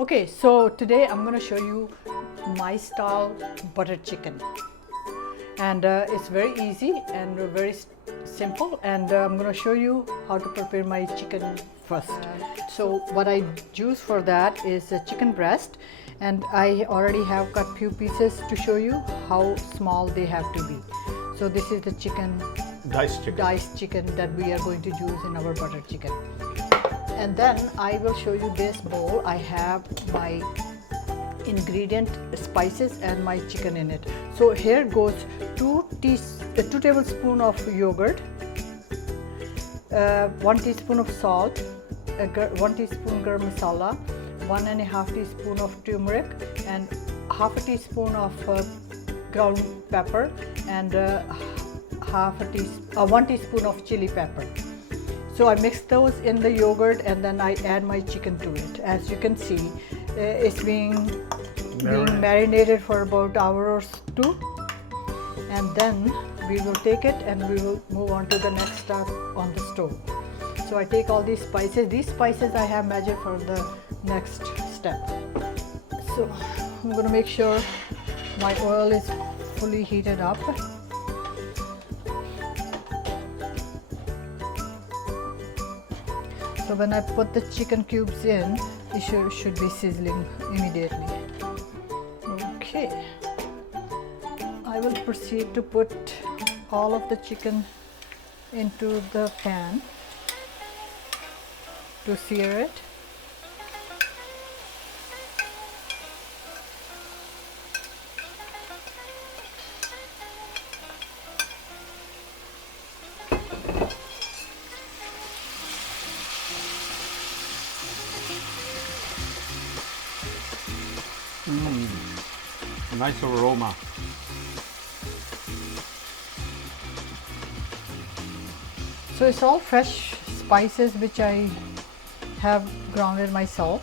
Okay, so today I'm going to show you my style butter chicken, and it's very easy and very simple, and I'm going to show you how to prepare my chicken first. So what I use for that is a chicken breast, and I already have cut few pieces to show you how small they have to be. So this is the diced chicken that we are going to use in our butter chicken. And then I will show you this bowl. I have my ingredient spices and my chicken in it. So here goes 2 tablespoons of yogurt, 1 teaspoon of salt, 1 teaspoon garam masala, 1.5 teaspoon of turmeric, and half a teaspoon of ground pepper, and 1 teaspoon of chili pepper. So I mix those in the yogurt, and then I add my chicken to it. As you can see, it's being marinated for about an hour or two, and then we will take it and we will move on to the next step on the stove. So I take all these spices. These spices I have measured for the next step. So I'm going to make sure my oil is fully heated up. So when I put the chicken cubes in, it should be sizzling immediately. Okay, I will proceed to put all of the chicken into the pan to sear it. Nice aroma. So it's all fresh spices which I have grounded myself.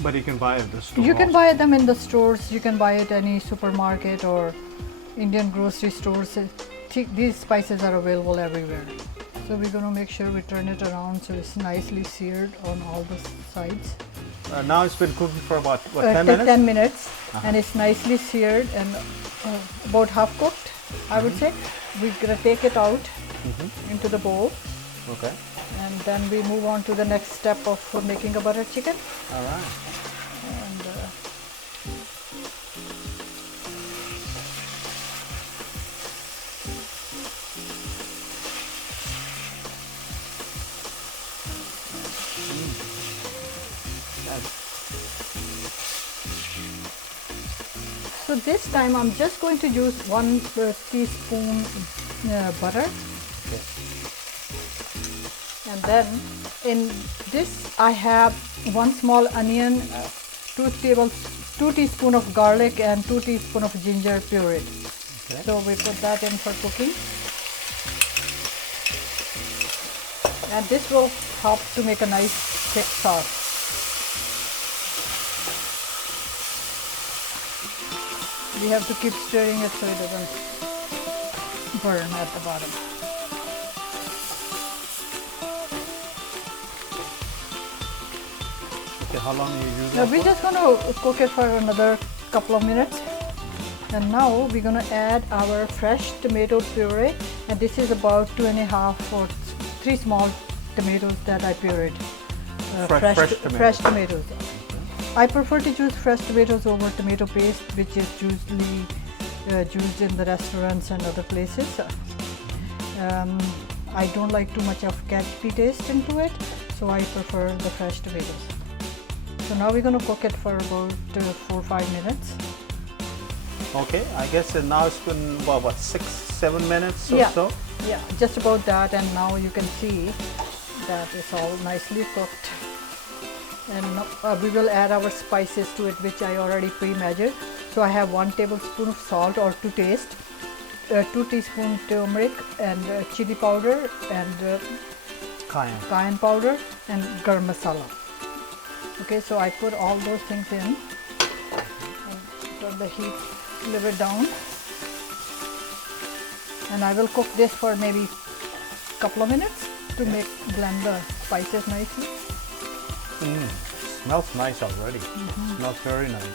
But you can buy it at the store. You can buy them in the stores. You can buy it any supermarket or Indian grocery stores. These spices are available everywhere. So we're going to make sure we turn it around so it's nicely seared on all the sides. Now it's been cooking for about 10 minutes? 10 minutes, and it's nicely seared and about half cooked, I would say. We're going to take it out into the bowl. Okay. And then we move on to the next step of making a butter chicken. All right. And so this time I'm just going to use 1 teaspoon butter. Okay. And then in this I have 1 small onion, 2 teaspoons of garlic, and 2 teaspoons of ginger pureed. Okay. So we put that in for cooking. And this will help to make a nice thick sauce. We have to keep stirring it so it doesn't burn at the bottom. Okay, how long are you using Now it we're for? just going to cook it for another couple of minutes. And now we're going to add our fresh tomato puree, and this is about 2.5 or 3 small tomatoes that I pureed. Fresh tomatoes. I prefer to use fresh tomatoes over tomato paste, which is usually used in the restaurants and other places. I don't like too much of ketchup taste into it, so I prefer the fresh tomatoes. So now we're going to cook it for about 4 or 5 minutes. Okay, I guess now it's been about what, 6-7 minutes or so? Yeah, just about that, and now you can see that it's all nicely cooked. And we will add our spices to it, which I already pre-measured. So I have 1 tablespoon of salt or to taste, 2 teaspoons turmeric, and chili powder, and cayenne powder, and garam masala. Okay, so I put all those things in and turn the heat a little bit down. And I will cook this for maybe a couple of minutes to blend the spices nicely. Smells nice already. Smells very nice.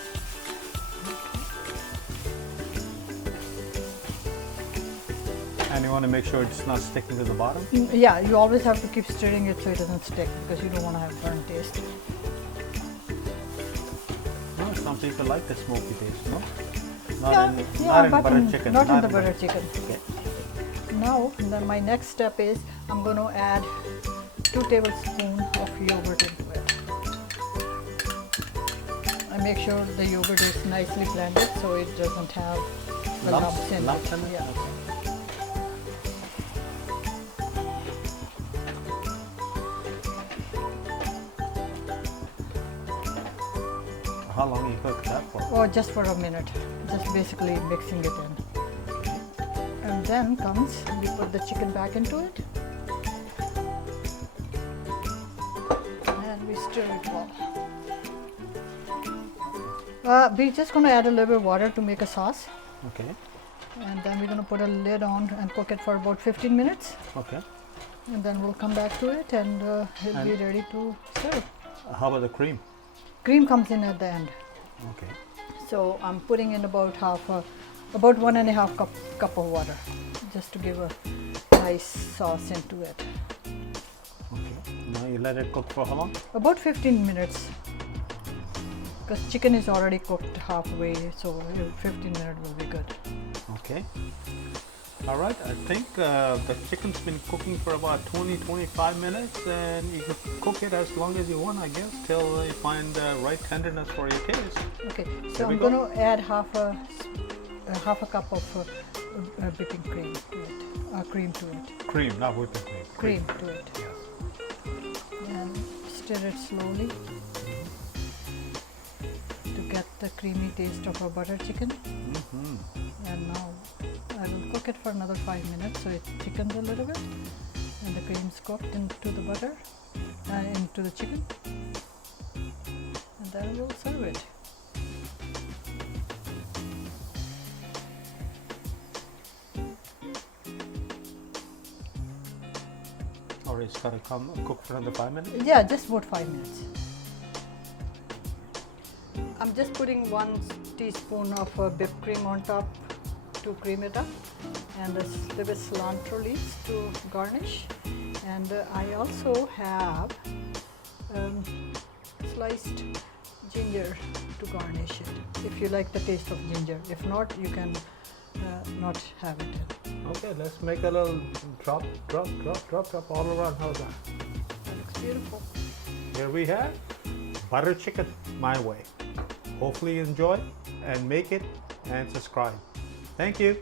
And you want to make sure it's not sticking to the bottom? Yeah, you always have to keep stirring it so it doesn't stick because you don't want to have burnt taste. No, some people like the smoky taste, no? Not in butter chicken. Not in the butter chicken. Okay. Now, then my next step is I'm going to add 2 tablespoons of yogurt into it. I make sure the yogurt is nicely blended so it doesn't have the lumps in lumps it. in it? Yeah. Okay. How long you cook that for? Or just for a minute, just basically mixing it in. And then comes, we put the chicken back into it. And we stir it well. We're just going to add a little bit of water to make a sauce. Okay. And then we're going to put a lid on and cook it for about 15 minutes. Okay. And then we'll come back to it and it'll be ready to serve. How about the cream? Cream comes in at the end. Okay. So I'm putting in about 1.5 cup of water just to give a nice sauce into it. Okay. Now you let it cook for how long? About 15 minutes. Because chicken is already cooked halfway, so 15 minutes will be good. Okay. All right. I think the chicken's been cooking for about 20-25 minutes, and you can cook it as long as you want, I guess, till you find the right tenderness for your taste. Okay. So I'm going to add half a cup of whipping cream to it. Cream to it. Cream, not whipping cream. Cream to it. Yes. And stir it slowly to get the creamy taste of a butter chicken. And now I will cook it for another 5 minutes so it thickens a little bit and the cream's cooked into the butter, into the chicken, and then we'll serve it. Or it's got to come cook for another 5 minutes? Yeah, just about 5 minutes. I'm just putting 1 teaspoon of whipped cream on top to cream it up, and a little bit cilantro leaves to garnish. And I also have sliced ginger to garnish it if you like the taste of ginger. If not, you can not have it in. Okay, let's make a little drop all around. How's that? That looks beautiful. Here we have butter chicken my way. Hopefully you enjoy and make it and subscribe. Thank you.